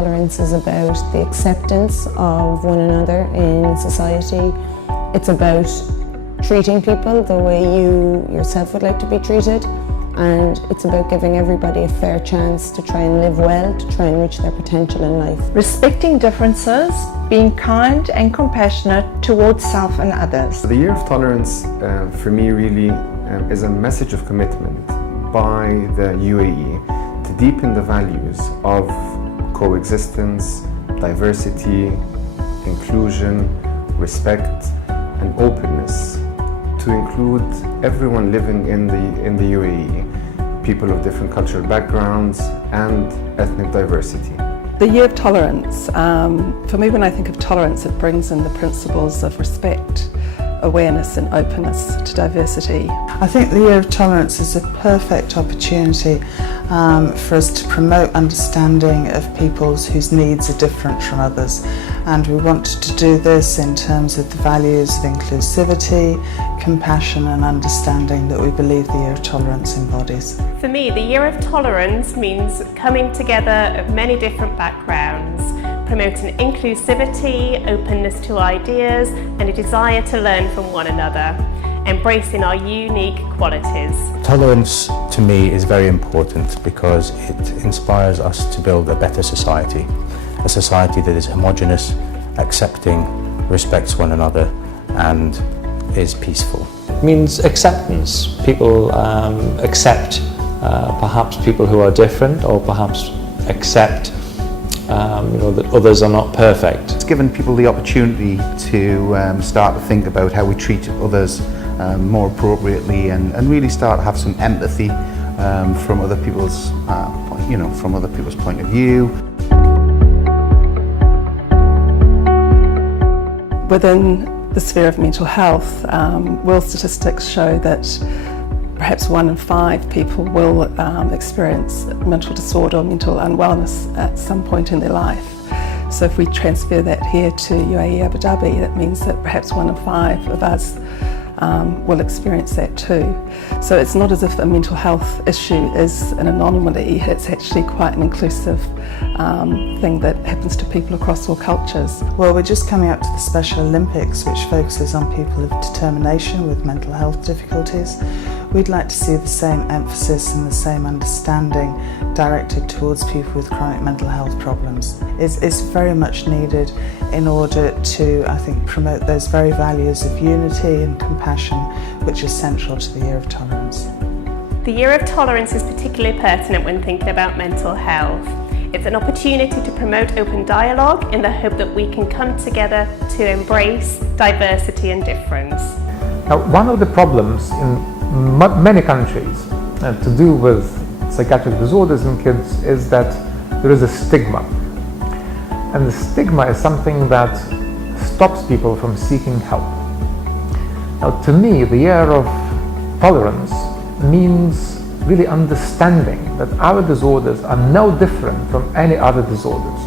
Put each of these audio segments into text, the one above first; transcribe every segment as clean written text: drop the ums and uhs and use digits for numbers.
tolerance is about the acceptance of one another in society. It's about treating people the way you yourself would like to be treated, and it's about giving everybody a fair chance to try and live well, to try and reach their potential in life. Respecting differences, being kind and compassionate towards self and others. The Year of Tolerance for me really is a message of commitment by the UAE to deepen the values of coexistence, diversity, inclusion, respect and openness, to include everyone living in the UAE, people of different cultural backgrounds and ethnic diversity. The Year of Tolerance, for me, when I think of tolerance, it brings in the principles of respect, awareness and openness to diversity. I think the Year of Tolerance is a perfect opportunity for us to promote understanding of peoples whose needs are different from others, and we wanted to do this in terms of the values of inclusivity, compassion and understanding that we believe the Year of Tolerance embodies. For me, the Year of Tolerance means coming together of many different backgrounds, promoting inclusivity, openness to ideas and a desire to learn from one another, embracing our unique qualities. Tolerance to me is very important because it inspires us to build a better society, a society that is homogeneous, accepting, respects one another and is peaceful. It means acceptance. People accept perhaps people who are different, or perhaps accept that others are not perfect. It's given people the opportunity to start to think about how we treat others more appropriately and really start to have some empathy from other people's point of view. Within the sphere of mental health, world statistics show that perhaps 1 in 5 people will experience mental disorder or mental unwellness at some point in their life. So if we transfer that here to UAE Abu Dhabi, that means that perhaps 1 in 5 of us will experience that too. So it's not as if a mental health issue is an anomaly, it's actually quite an inclusive thing that happens to people across all cultures. Well, we're just coming up to the Special Olympics, which focuses on people of determination with mental health difficulties. We'd like to see the same emphasis and the same understanding directed towards people with chronic mental health problems. It's very much needed in order to, I think, promote those very values of unity and compassion which are central to the Year of Tolerance. The Year of Tolerance is particularly pertinent when thinking about mental health. It's an opportunity to promote open dialogue in the hope that we can come together to embrace diversity and difference. Now, one of the problems in many countries to do with psychiatric disorders in kids is that there is a stigma. And the stigma is something that stops people from seeking help. Now, to me, the Year of Tolerance means really understanding that our disorders are no different from any other disorders,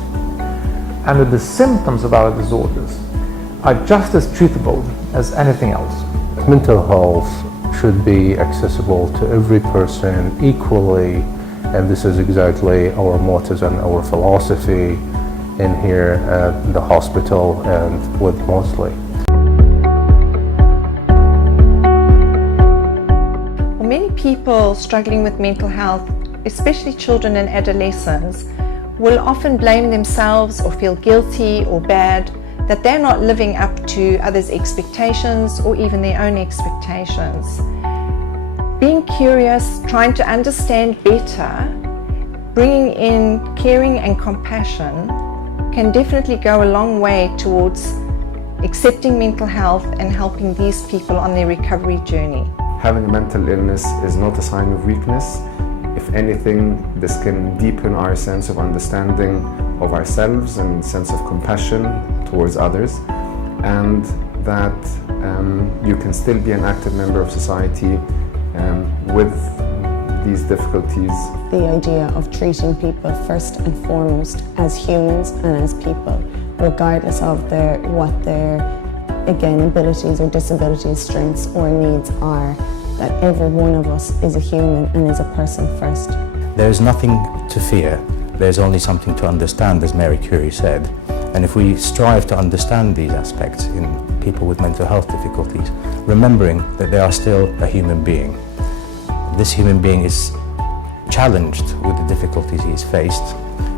and that the symptoms of our disorders are just as treatable as anything else. Mental health should be accessible to every person equally, and this is exactly our motto and our philosophy in here at the hospital and with Maudsley. Many people struggling with mental health, especially children and adolescents, will often blame themselves or feel guilty or bad that they're not living up to others' expectations or even their own expectations. Being curious, trying to understand better, bringing in caring and compassion can definitely go a long way towards accepting mental health and helping these people on their recovery journey. Having a mental illness is not a sign of weakness. If anything, this can deepen our sense of understanding of ourselves and sense of compassion towards others, and that you can still be an active member of society with these difficulties. The idea of treating people first and foremost as humans and as people, regardless of what their abilities or disabilities, strengths or needs are, that every one of us is a human and is a person first. There is nothing to fear there's only something to understand, as Mary Curie said. And if we strive to understand these aspects in people with mental health difficulties, remembering that they are still a human being. This human being is challenged with the difficulties he has faced,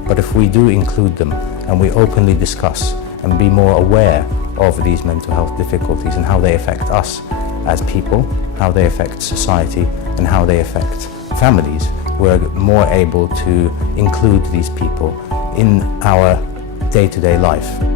but if we do include them and we openly discuss and be more aware of these mental health difficulties and how they affect us as people, how they affect society, and how they affect families, we're more able to include these people in our day-to-day life.